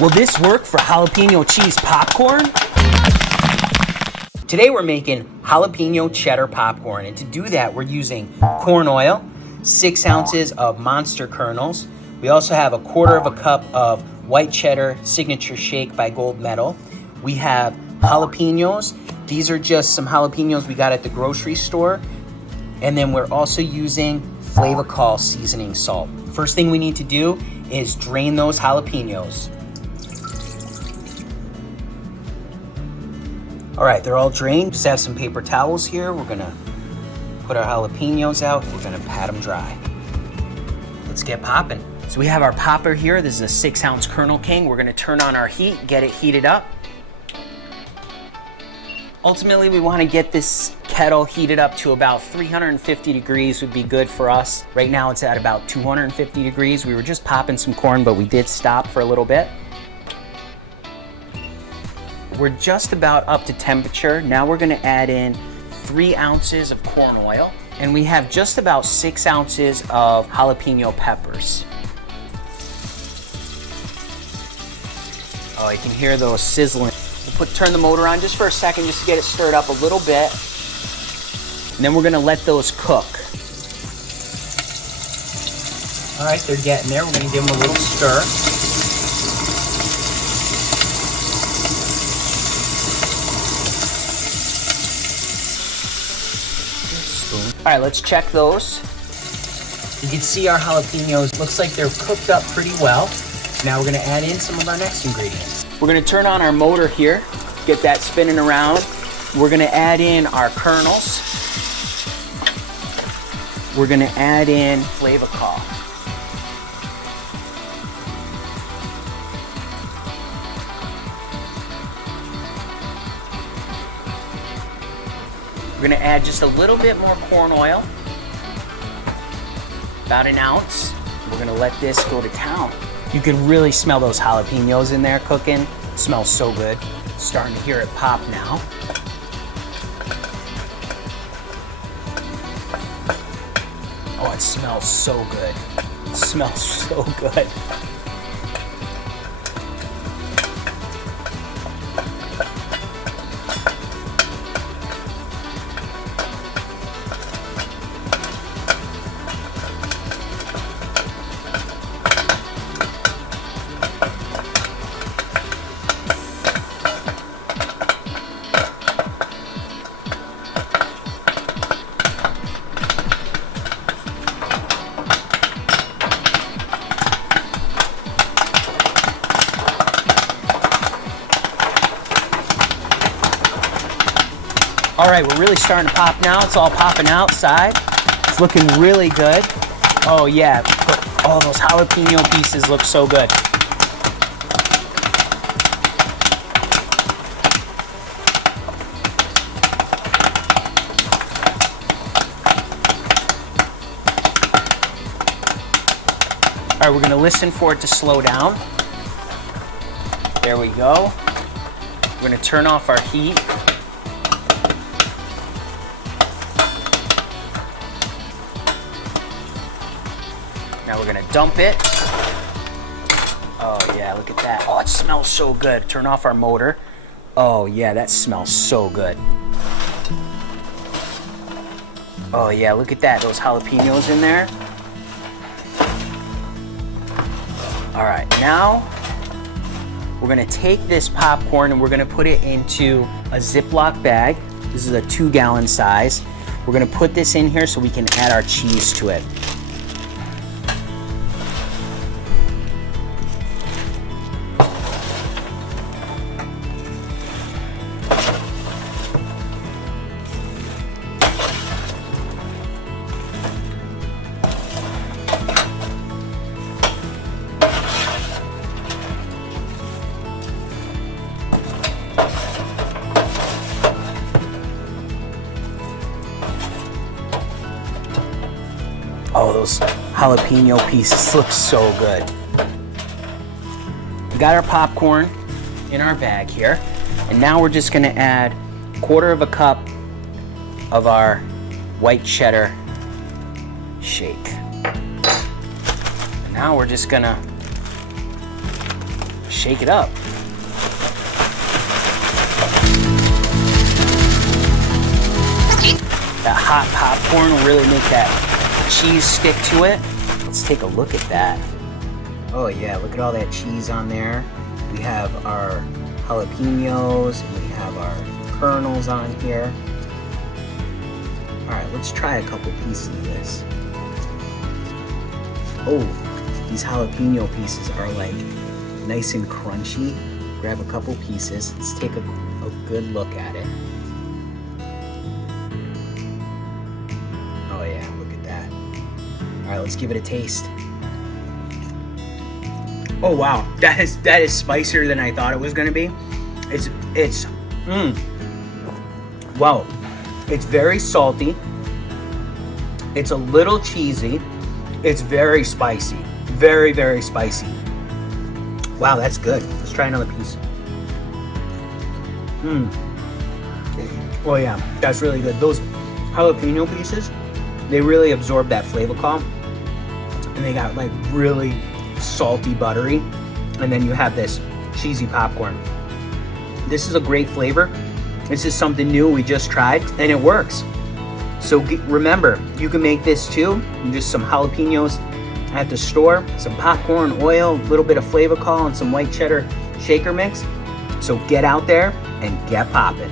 Will this work for jalapeno cheese popcorn? Today we're making jalapeno cheddar popcorn, and to do that we're using corn oil, 6 ounces of monster kernels. We also have 1/4 cup of white cheddar signature shake by Gold Medal. We have jalapenos. These are just some jalapenos we got at the grocery store. And then we're also using Flavacol seasoning salt. First thing we need to do is drain those jalapenos. All right, they're all drained. Just have some paper towels here. We're gonna put our jalapenos out. We're gonna pat them dry. Let's get popping. So we have our popper here. This is a 6-ounce Kernel King. We're gonna turn on our heat, get it heated up. Ultimately, we wanna get this kettle heated up to about 350 degrees would be good for us. Right now it's at about 250 degrees. We were just popping some corn, but we did stop for a little bit. We're just about up to temperature. Now we're gonna add in 3 ounces of corn oil, and we have just about 6 ounces of jalapeno peppers. Oh, you can hear those sizzling. We'll turn the motor on just for a second, just to get it stirred up a little bit. And then we're gonna let those cook. All right, they're getting there. We're gonna give them a little stir. All right, let's check those. You can see our jalapenos, looks like they're cooked up pretty well. Now we're gonna add in some of our next ingredients. We're gonna turn on our motor here, get that spinning around. We're gonna add in our kernels. We're gonna add in Flavacol. We're gonna add just a little bit more corn oil, about 1 ounce. We're gonna let this go to town. You can really smell those jalapenos in there cooking. It smells so good. Starting to hear it pop now. Oh, it smells so good. It smells so good. All right, we're really starting to pop now. It's all popping outside. It's looking really good. Oh yeah, all those jalapeno pieces look so good. All right, we're gonna listen for it to slow down. There we go. We're gonna turn off our heat. Now we're gonna dump it. Oh yeah, look at that. Oh, it smells so good. Turn off our motor. Oh yeah, that smells so good. Oh yeah, look at that. Those jalapenos in there. All right, now we're gonna take this popcorn and we're gonna put it into a Ziploc bag. This is a 2-gallon size. We're gonna put this in here so we can add our cheese to it. Oh, those jalapeno pieces look so good. We got our popcorn in our bag here, and now we're just gonna add 1/4 cup of our white cheddar shake. And now we're just gonna shake it up. That hot popcorn will really make that cheese stick to it. Let's take a look at that. Oh yeah, look at all that cheese on there. We have our jalapenos, and we have our kernels on here. All right, let's try a couple pieces of this. Oh, these jalapeno pieces are like nice and crunchy. Grab a couple pieces. Let's take a good look at it. Oh yeah, look at that. All right, let's give it a taste. Oh wow, that is spicier than I thought it was gonna be. Wow, it's very salty. It's a little cheesy. It's very spicy, very, very spicy. Wow, that's good. Let's try another piece. Oh yeah, that's really good. Those jalapeno pieces, they really absorb that Flavacol, and they got like really salty, buttery, and then you have this cheesy popcorn. This is a great flavor. This is something new we just tried, and it works. So remember, you can make this too. Just some jalapenos at the store, some popcorn, oil, a little bit of Flavacol, and some white cheddar shaker mix. So get out there and get popping.